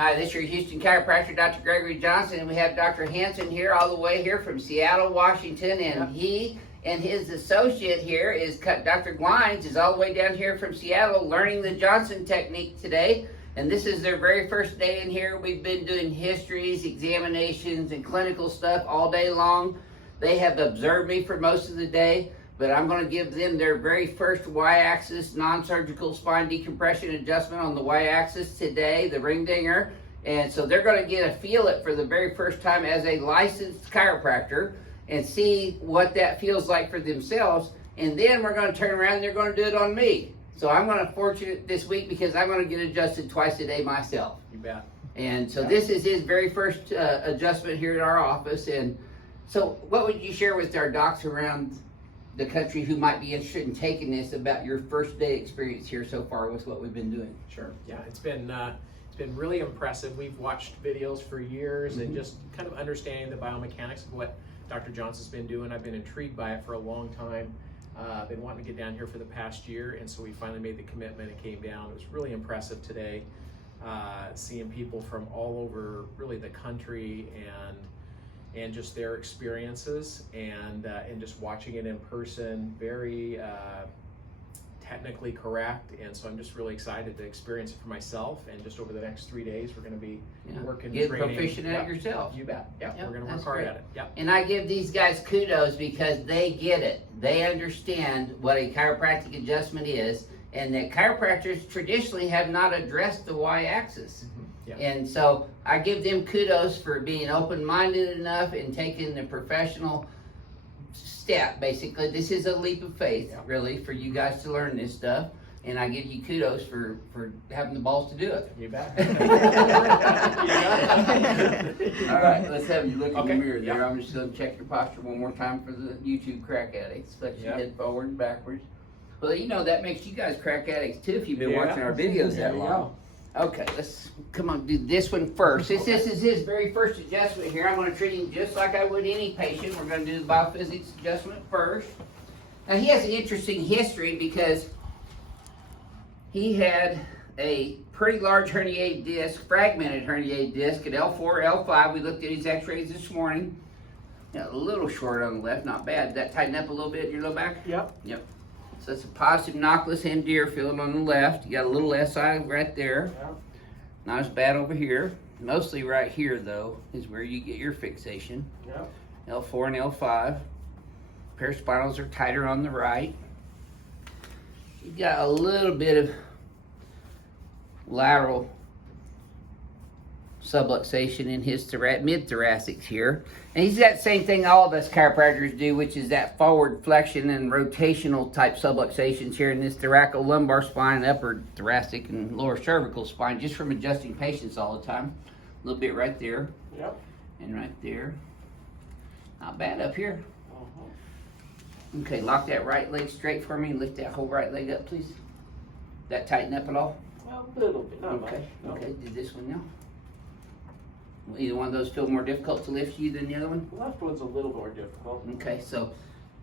Hi, this is your Houston chiropractor, Dr. Gregory Johnson, and we have Dr. Hanson here all the way here from Seattle, Washington, and he and his associate here is Dr. Glines is all the way down here from Seattle learning the Johnson technique today, and this is their very first day in here. We've been doing histories, examinations, and clinical stuff all day long. They have observed me for most of the day, but I'm going to give them their very first Y-axis non-surgical spine decompression adjustment on the Y-axis today, the ring dinger. And so they're going to get a feel it for the very first time as a licensed chiropractor and see what that feels like for themselves. And then we're going to turn around and they're going to do it on me. So I'm going to fortunate this week because I'm going to get adjusted twice a day myself. You bet. And so this is his very first adjustment here at our office. And so what would you share with our docs around the country who might be interested in taking this about your first day experience here so far with what we've been doing? Sure. Yeah, it's been really impressive. We've watched videos for years and just kind of understanding the biomechanics of what Dr. Johnson's been doing. I've been intrigued by it for a long time. I've been wanting to get down here for the past year, and so we finally made the commitment and came down. It was really impressive today, seeing people from all over really the country and just their experiences and just watching it in person, very technically correct. And so I'm just really excited to experience it for myself. And just over the next 3 days, we're going to be working, get training. proficient at it yourself. You bet. Yep. Yep, We're going to work that's hard great. at it. Yep. And I give these guys kudos because they get it. They understand what a chiropractic adjustment is, and that chiropractors traditionally have not addressed the Y-axis. Yeah. And so I give them kudos for being open-minded enough and taking the professional step. Basically, this is a leap of faith, really, for you guys to learn this stuff. And I give you kudos for having the balls to do it. You bet. All right, let's have you look in Okay. the mirror there. Yep. I'm just going to check your posture one more time for the YouTube crack addicts. Let your head forward and backwards. Well, you know, that makes you guys crack addicts too if you've been watching our videos that long. Okay, let's come on, do this one first. Since this is his very first adjustment here, I'm going to treat him just like I would any patient. We're going to do the BioPhysics adjustment first. Now, he has an interesting history because he had a pretty large herniated disc, fragmented herniated disc at L4, L5. We looked at his x-rays this morning. A little short on the left, not bad. Did that tighten up a little bit in your low back? Yep. Yep. So it's a positive nockless and Deerfield on the left. You got a little SI right there. Yep. Not as bad over here. Mostly right here, though, is where you get your fixation. Yep. L4 and L5. Paraspinals are tighter on the right. You got a little bit of lateral subluxation in his mid-thoracics here. And he's got the same thing all of us chiropractors do, which is that forward flexion and rotational type subluxations here in this thoracolumbar spine, upper thoracic and lower cervical spine, just from adjusting patients all the time. A little bit right there. Yep. And right there. Not bad up here. Okay, lock that right leg straight for me and lift that whole right leg up, please. That tighten up at all? A little bit, not Okay, much. okay, did this one now? Will either one of those feel more difficult to lift you than the other one? The left one's a little more difficult. Okay, so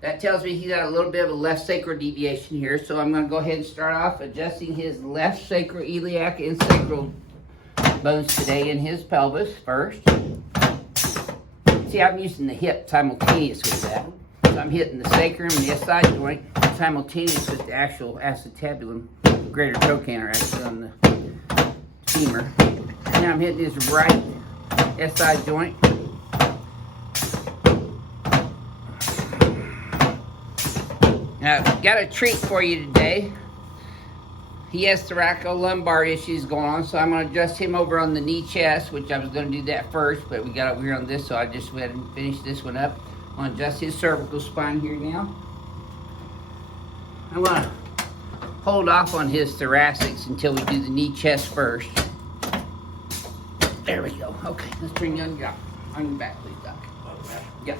that tells me he's got a little bit of a left sacral deviation here, so I'm going to go ahead and start off adjusting his left sacroiliac and sacral bones today in his pelvis first. See, I'm using the hip simultaneous with that. So I'm hitting the sacrum and the SI joint simultaneous with the actual acetabulum, greater trochanter actually on the femur. Now I'm hitting his right SI joint. Now, I've got a treat for you today. He has thoracolumbar issues going on, so I'm going to adjust him over on the knee chest, which I was going to do that first, but we got over here on this, so I just went and finished this one up. I'm going to adjust his cervical spine here now. I'm going to hold off on his thoracics until we do the knee chest first. There we go. Okay, let's bring you on your back, please, Doc. Yep.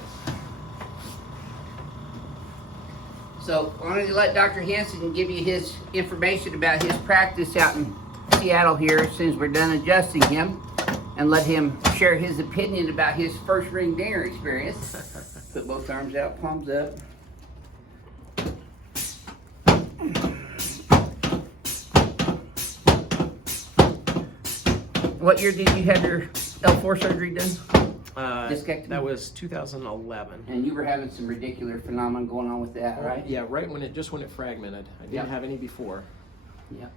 So I wanted to let Dr. Hanson give you his information about his practice out in Seattle here as soon as we're done adjusting him, and let him share his opinion about his first ring dinger experience. Put both arms out, palms up. What year did you have your L4 surgery done? Discectomy? That was 2011. And you were having some ridiculous phenomenon going on with that, right? Yeah, right when it fragmented. I didn't have any before. Yeah.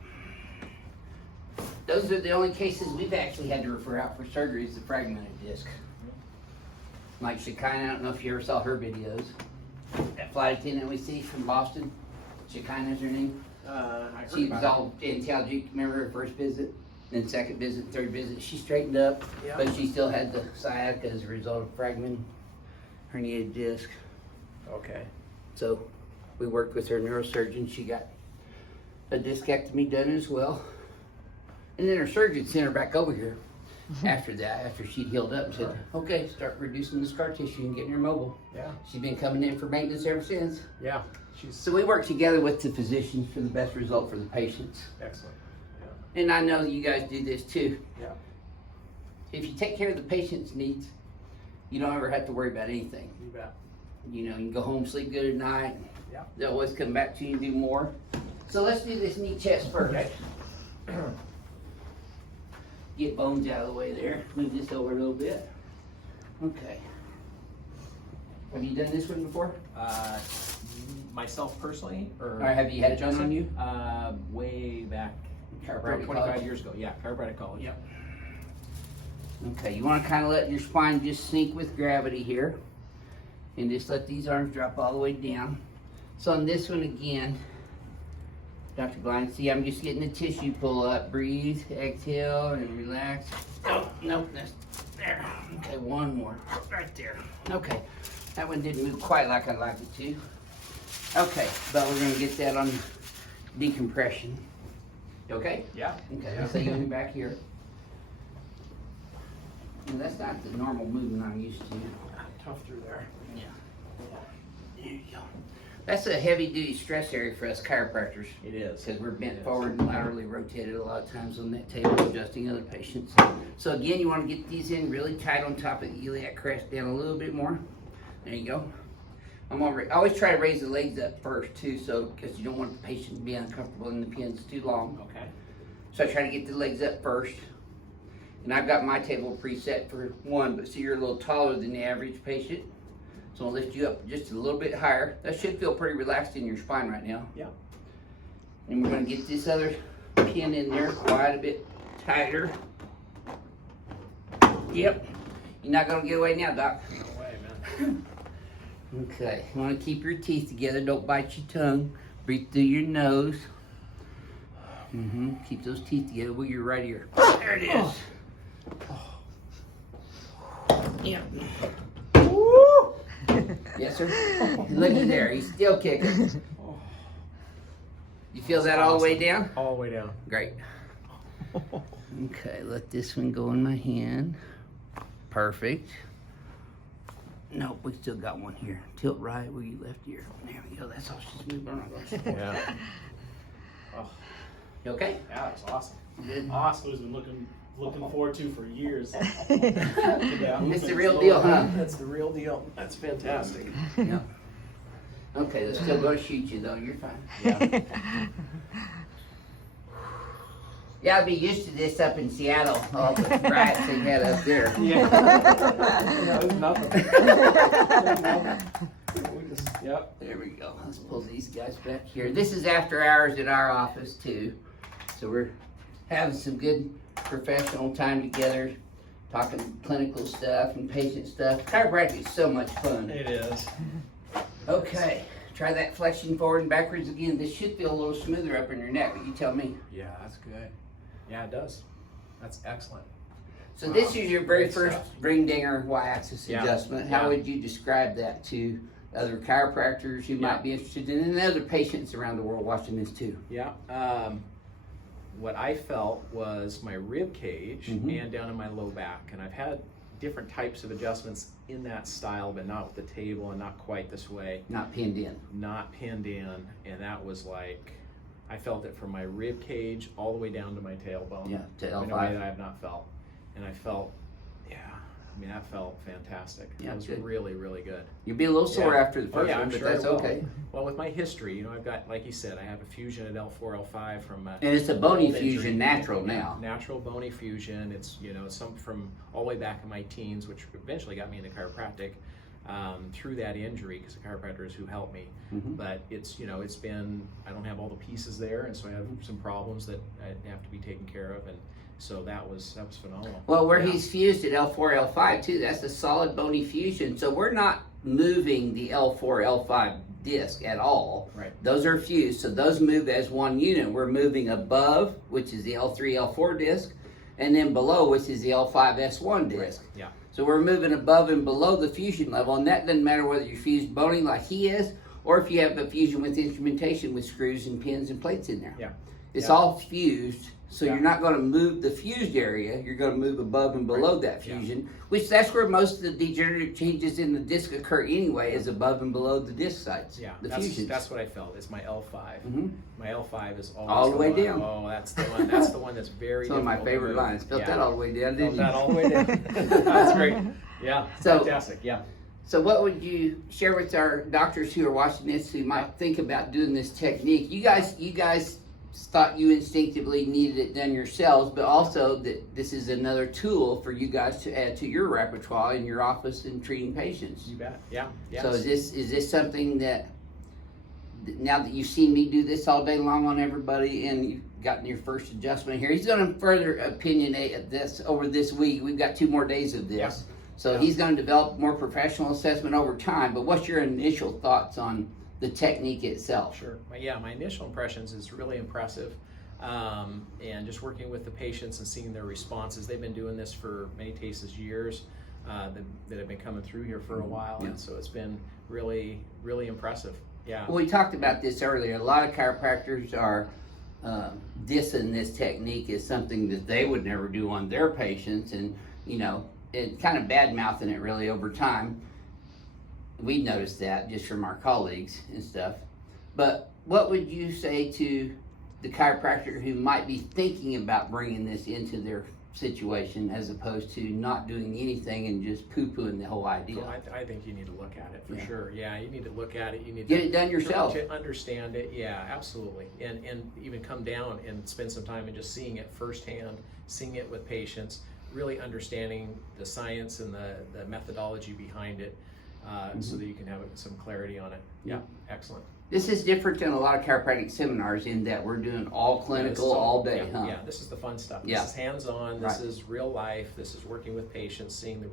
Those are the only cases we've actually had to refer out for surgery is the fragmented disc. Like Shekinah, I don't know if you ever saw her videos. That flight attendant we see from Boston, Shekinah's her name. She was all antalgic, remember her first visit, then second visit, third visit. She straightened up, but she still had the sciatica as a result of fragmented herniated disc. Okay. So we worked with her neurosurgeon. She got a discectomy done as well. And then her surgeon sent her back over here after that, after she'd healed up and said, okay, start reducing the scar tissue and getting her mobile. Yeah. She's been coming in for maintenance ever since. Yeah. So we work together with the physicians for the best result for the patients. Excellent. Yeah. And I know you guys do this too. Yeah. If you take care of the patient's needs, you don't ever have to worry about anything. You bet. You know, you can go home, sleep good at night. Yeah. They'll always come back to you and do more. So let's do this knee chest first. Okay. Get bones out of the way there. Move this over a little bit. Okay. Have you done this one before? Myself personally, or have you had it done on you? Way back, Chiropractic 25 college? years ago. Yeah, chiropractic college. Yep. Okay, you want to kind of let your spine just sink with gravity here. And just let these arms drop all the way down. So on this one again, Dr. Glines, see, I'm just getting the tissue pull up. Breathe, exhale, and relax. Oh, no, that's there. Okay, one more. Right there. Okay, that one didn't move quite like I'd like it to. Okay, but we're going to get that on decompression. You okay? Yeah. Okay, so you'll be back here. And that's not the normal movement I'm used to. Tough through there. Yeah. There you go. That's a heavy duty stress area for us chiropractors. It is. Because we're bent forward and laterally rotated a lot of times on that table adjusting other patients. So again, you want to get these in really tight on top of the iliac crest, down a little bit more. There you go. I always try to raise the legs up first too, so because you don't want the patient to be uncomfortable in the pins too long. Okay. So I try to get the legs up first. And I've got my table preset for one, but see, you're a little taller than the average patient. So I'll lift you up just a little bit higher. That should feel pretty relaxed in your spine right now. Yeah. And we're gonna get this other pin in there quite a bit tighter. Yep. You're not gonna get away now, Doc. No way, man. Okay, you wanna keep your teeth together. Don't bite your tongue. Breathe through your nose. Keep those teeth together with your right ear. There it is. Yeah. Woo! Yes, sir. Looky there. He's still kicking. You feel that all the way down? All the way down. Great. Okay, let this one go in my hand. Perfect. No, we still got one here. Tilt right where you left ear. There we go. That's all she's moving around. Yeah. Oh. You okay? Yeah, that's awesome. Good. Awesome. Has been looking forward to for years. It's the real deal, huh? That's the real deal. That's fantastic. Yeah. Okay, they're still going to shoot you though. You're fine. Yeah. Yeah, I'd be used to this up in Seattle. All the riots they had up there. Yeah. That was nothing. We just, yep. There we go. Let's pull these guys back here. This is after hours at our office too. So we're having some good professional time together, talking clinical stuff and patient stuff. Chiropractic is so much fun. It is. Okay, try that flexion forward and backwards again. This should feel a little smoother up in your neck, but you tell me. Yeah, that's good. Yeah, it does. That's excellent. So this is your very Great first stuff. ring dinger Y-axis Yeah. adjustment. How Yeah. would you describe that to other chiropractors who Yeah. might be interested in it, and other patients around the world watching this too? Yeah. What I felt was my rib cage and down in my low back, and I've had different types of adjustments in that style, but not with the table and not quite this way. Not pinned in. Not pinned in, and that was like, I felt it from my rib cage all the way down to my tailbone. Yeah, to in a way L5. that I have not felt. And I felt, yeah, I mean, that felt fantastic. Yeah, It was good. really, really good. You'll be a little sore Yeah. after the first yeah, one, I'm but sure that's I will. okay. Well, with my history, I've got, like you said, I have a fusion at L4, L5 from And it's a bony old injury. fusion natural Yeah, now. Natural bony fusion. It's, some from all the way back in my teens, which eventually got me into chiropractic through that injury because the chiropractors who helped me. Mhm. But it's, it's been, I don't have all the pieces there, and so I have some problems that I have to be taken care of, and so that was phenomenal. Well, where Yeah. he's fused at L4, L5 too, that's a solid bony fusion. So we're not moving the L4, L5 disc at all. Right. Those are fused, so those move as one unit. We're moving above, which is the L3, L4 disc, and then below, which is the L5, S1 disc. Yeah. So we're moving above and below the fusion level, and that doesn't matter whether you're fused bony like he is, or if you have a fusion with instrumentation with screws and pins and plates in there. Yeah. It's Yeah. all fused, so Yeah. you're not going to move the fused area. You're going to move above and below that fusion, which that's where most of the degenerative changes in the disc occur anyway, is above and below the disc sites. Yeah, the that's fusions. that's what I felt. It's my L5. Mhm. My L5 is always All the way one. down. Oh, that's the one. That's the one that's very. Some of my difficult to favorite move. lines. Felt Yeah. that all the way down, Felt didn't you? that all the way down. That's great. Yeah, So- fantastic. Yeah. So what would you share with our doctors who are watching this who might think about doing this technique? You guys thought you instinctively needed it done yourselves, but also that this is another tool for you guys to add to your repertoire in your office in treating patients. You bet. Yeah. Yes. So is this something that now that you've seen me do this all day long on everybody and you've gotten your first adjustment here, he's going to further opinionate this over this week. We've got 2 more days of this. Yeah. So Yeah. he's going to develop more professional assessment over time. But what's your initial thoughts on the technique itself? Sure. My initial impressions is really impressive. And just working with the patients and seeing their responses. They've been doing this for many cases years that have been coming through here for a while. Yeah. And so it's been really, really impressive. Yeah. Well, we talked about this earlier. A lot of chiropractors are dissing this technique as something that they would never do on their patients, and it kind of bad mouthing it really over time. We noticed that just from our colleagues and stuff. But what would you say to the chiropractor who might be thinking about bringing this into their situation as opposed to not doing anything and just poo-pooing the whole idea? Well, I think you need to look at it for Yeah. sure. Yeah, you need to look at it. You need Get to it done yourself. to understand it. Yeah, absolutely. And even come down and spend some time and just seeing it firsthand, seeing it with patients, really understanding the science and the methodology behind it, so that you can have some clarity on it. Yeah, excellent. This is different than a lot of chiropractic seminars in that we're doing all clinical all day, yeah, huh? Yeah, this is the fun stuff. Yeah. This is hands-on. This Right. is real life. This is working with patients, seeing the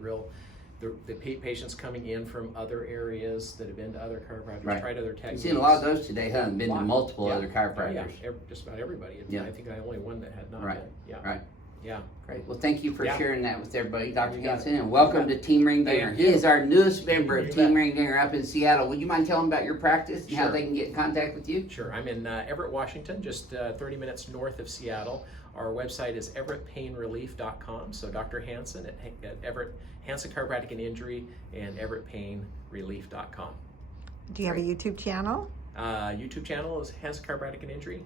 patients coming in from other areas that have been to other chiropractors, Right. tried other You've techniques. seen a lot of those today, huh? Been to Lot. multiple Yeah. other chiropractors. Yeah, just about everybody. Yeah. I think I'm the only one that had not Right. been. Yeah. Right. Yeah. Great. Well, thank you for Yeah. sharing that with everybody, Dr. You got Hanson, it. and welcome You to Team Ring Thank Dinger. you. He is our newest member of You Team bet. Ring Dinger up in Seattle. Would you mind telling them about your practice and how Sure. they can get in contact with you? Sure. I'm in Everett, Washington, just 30 minutes north of Seattle. Our website is everettpainrelief.com. So Dr. Hanson at Everett, Hanson Chiropractic and Injury, and everettpainrelief.com. Do you have a YouTube channel? YouTube channel is Hanson Chiropractic and Injury.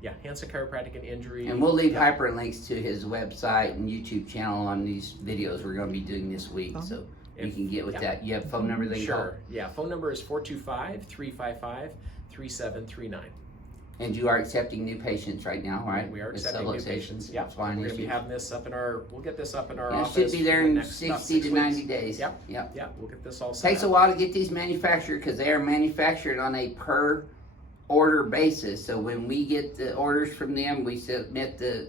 Yeah, Hanson Chiropractic and Injury. And we'll leave Yeah. hyperlinks to his website and YouTube channel on these videos we're going to be doing this week. Oh. So you If- can get with yeah. that. You have a phone number they can call? Sure. Yeah, phone number is 425-355-3739. And you are accepting new patients right now, right? We are With accepting new subluxations, patients. Yeah, spine we're going to be issues. having this up in our. We'll get this up in our Yeah, it office. should be there the in next about 60 to 6 90 weeks. days. Yep. Yep. Yeah, we'll get this all set Takes a up. while to get these manufactured because they are manufactured on a per order basis. So when we get the orders from them, we submit the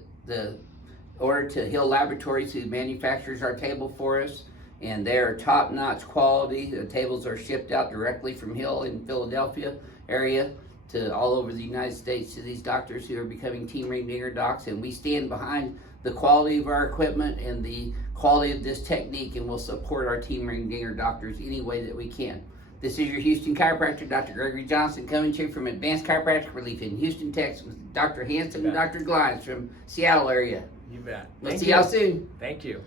order to Hill Laboratories, who manufactures our table for us, and they're top-notch quality. The tables are shipped out directly from Hill in Philadelphia area to all over the United States to these doctors who are becoming Team Ring Dinger docs, and we stand behind the quality of our equipment and the quality of this technique, and we'll support our Team Ring Dinger doctors any way that we can. This is your Houston chiropractor, Dr. Gregory Johnson, coming to you from Advanced Chiropractic Relief in Houston, Texas, with Dr. Hanson and You bet. Dr. Glines from Seattle area. You bet. We'll Thank see you. y'all soon. Thank you.